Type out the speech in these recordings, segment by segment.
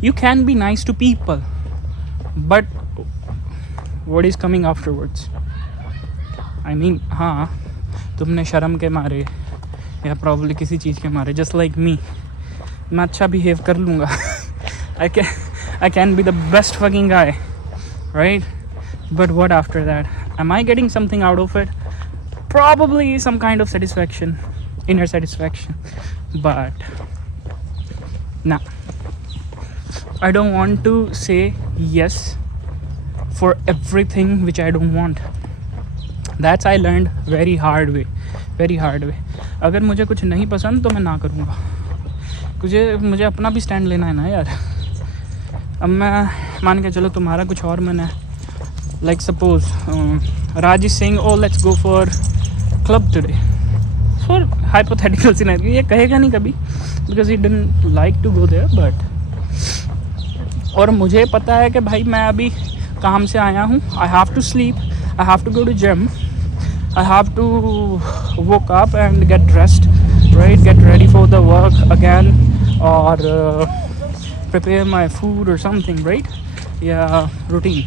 You can be nice to people, but what is coming afterwards? I mean, हाँ, तुमने शर्म के मारे या प्रॉब्ली किसी चीज़ के मारे, just like me, मैं अच्छा बिहेव कर लूँगा. I can be the best fucking guy, right? But what after that? Am I getting something out of it? Probably some kind of satisfaction, inner satisfaction. But nah, I don't want to say yes for everything which I don't want. That's I learned very hard way. अगर मुझे कुछ नहीं पसंद तो मैं ना करूँगा. मुझे अपना भी स्टैंड लेना है ना यार. अब मैं मान के चलो तुम्हारा कुछ और मन है, like suppose Raj is saying, oh let's go for club today, for hypothetical scenario. ये कहेगा नहीं कभी because he didn't like to go there, but और मुझे पता है कि भाई मैं अभी काम से आया हूँ, I have to sleep, I have to go to gym, I have to woke up and get dressed, right, get ready for the work again, or prepare my food or something, right? Yeah, routine.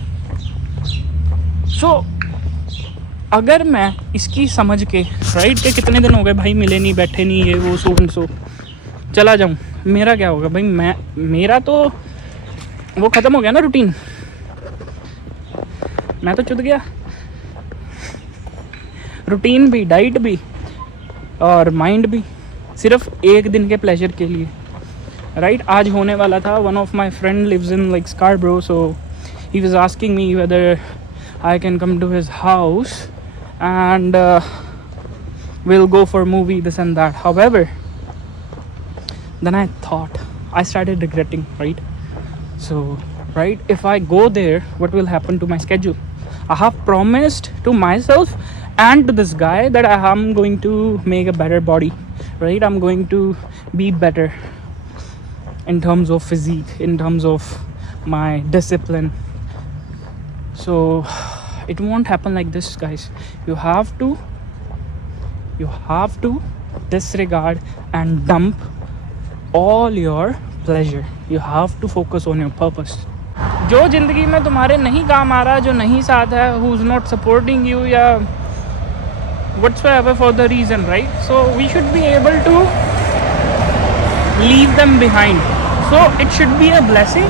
So अगर मैं इसकी समझ के right के कितने दिन हो गए भाई मिले नहीं, बैठे नहीं, ये वो सो एंड सो, चला जाऊँ, मेरा क्या होगा भाई? मेरा तो वो ख़त्म हो गया ना रूटीन. मैं तो चुद गया. रूटीन भी, डाइट भी और माइंड भी, सिर्फ एक दिन के प्लेजर के लिए, राइट? आज होने वाला था. One of my friend lives in like Scarborough, so he was asking me whether I can come to his house and we'll go for a movie, this and that. However, then I thought, I started regretting, right? So, right, if I go there, what will happen to my schedule? I have promised to myself and to this guy that I am going to make a better body, right? I'm going to be better in terms of physique, in terms of my discipline. So it won't happen like this, guys. You have to disregard and dump all your pleasure. You have to focus on your purpose. जो ज़िंदगी में तुम्हारे नहीं काम आ रहा, जो नहीं साथ है, who's not supporting you, या whatsoever for the reason, right? So we should be able to leave them behind. So it should be a blessing.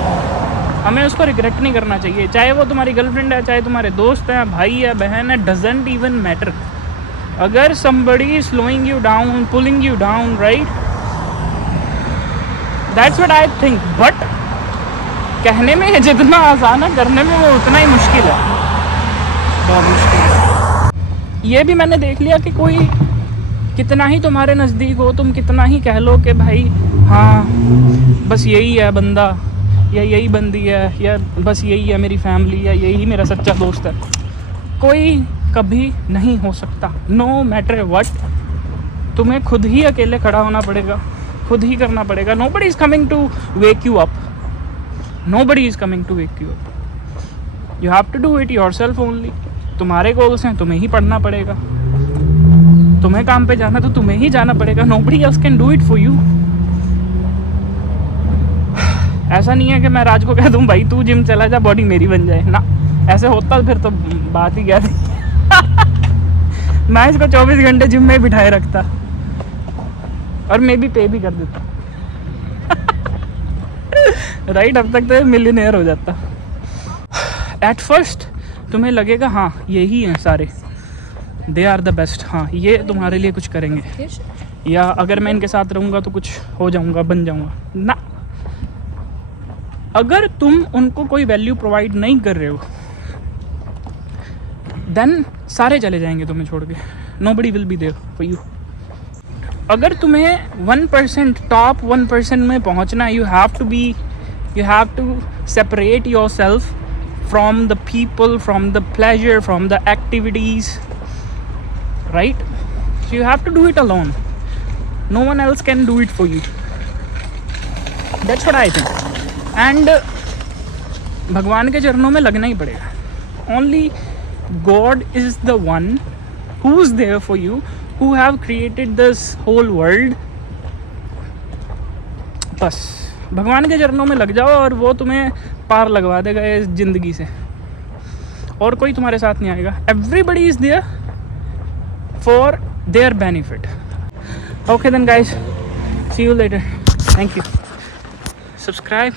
हमें उसको रिग्रेट नहीं करना चाहिए, चाहे वो तुम्हारी गर्लफ्रेंड है, चाहे तुम्हारे दोस्त हैं, भाई है, बहन है, डजंट इवन मैटर. अगर somebody is slowing you down, pulling you down, right? That's what I think. But कहने में जितना आसान है, करने में वो उतना ही मुश्किल है, बहुत मुश्किल. ये भी मैंने देख लिया कि कोई कितना ही तुम्हारे नज़दीक हो, तुम कितना ही कह लो कि भाई हाँ बस यही है बंदा, या यही बंदी है, या बस यही है मेरी फैमिली, या यही मेरा सच्चा दोस्त है, कोई कभी नहीं हो सकता. नो मैटर व्हाट, तुम्हें खुद ही अकेले खड़ा होना पड़ेगा, खुद ही करना पड़ेगा. Nobody is coming to wake you up, nobody is coming to wake you up. You have to do it yourself only. तुम्हारे गोल्स हैं, तुम्हें ही पढ़ना पड़ेगा, तुम्हें काम पे जाना तो तुम्हें ही जाना पड़ेगा. Nobody else can do it for you. ऐसा नहीं है कि मैं राज को कह दूं भाई तू जिम चला जा, बॉडी मेरी बन जाए ना. ऐसे होता फिर तो बात ही क्या थी. मैं इसको 24 घंटे जिम में बिठाए रखता और मैं भी पे भी कर देता. राइट, अब तक तो मिलियनेयर हो जाता. एट फर्स्ट तुम्हें लगेगा हाँ यही हैं सारे, दे आर द बेस्ट, हाँ ये तुम्हारे लिए कुछ करेंगे, या अगर मैं इनके साथ रहूँगा तो कुछ हो जाऊँगा, बन जाऊँगा ना. अगर तुम उनको कोई वैल्यू प्रोवाइड नहीं कर रहे हो, देन सारे चले जाएंगे तुम्हें छोड़ के. Nobody will be there for you. अगर तुम्हें 1% टॉप 1% में पहुंचना है, you have to separate yourself from the people, from the pleasure, from the activities, right? So you have to do it alone. No one else can do it for you. That's what I think. And भगवान के चरणों में लगना ही पड़ेगा. Only God is the one who is there for you, who have created this whole world. बस भगवान के चरणों में लग जाओ और वो तुम्हें पार लगवा देगा इस ज़िंदगी से, और कोई तुम्हारे साथ नहीं आएगा. Everybody is there for their benefit. Okay then guys, see you later. Thank you. Subscribe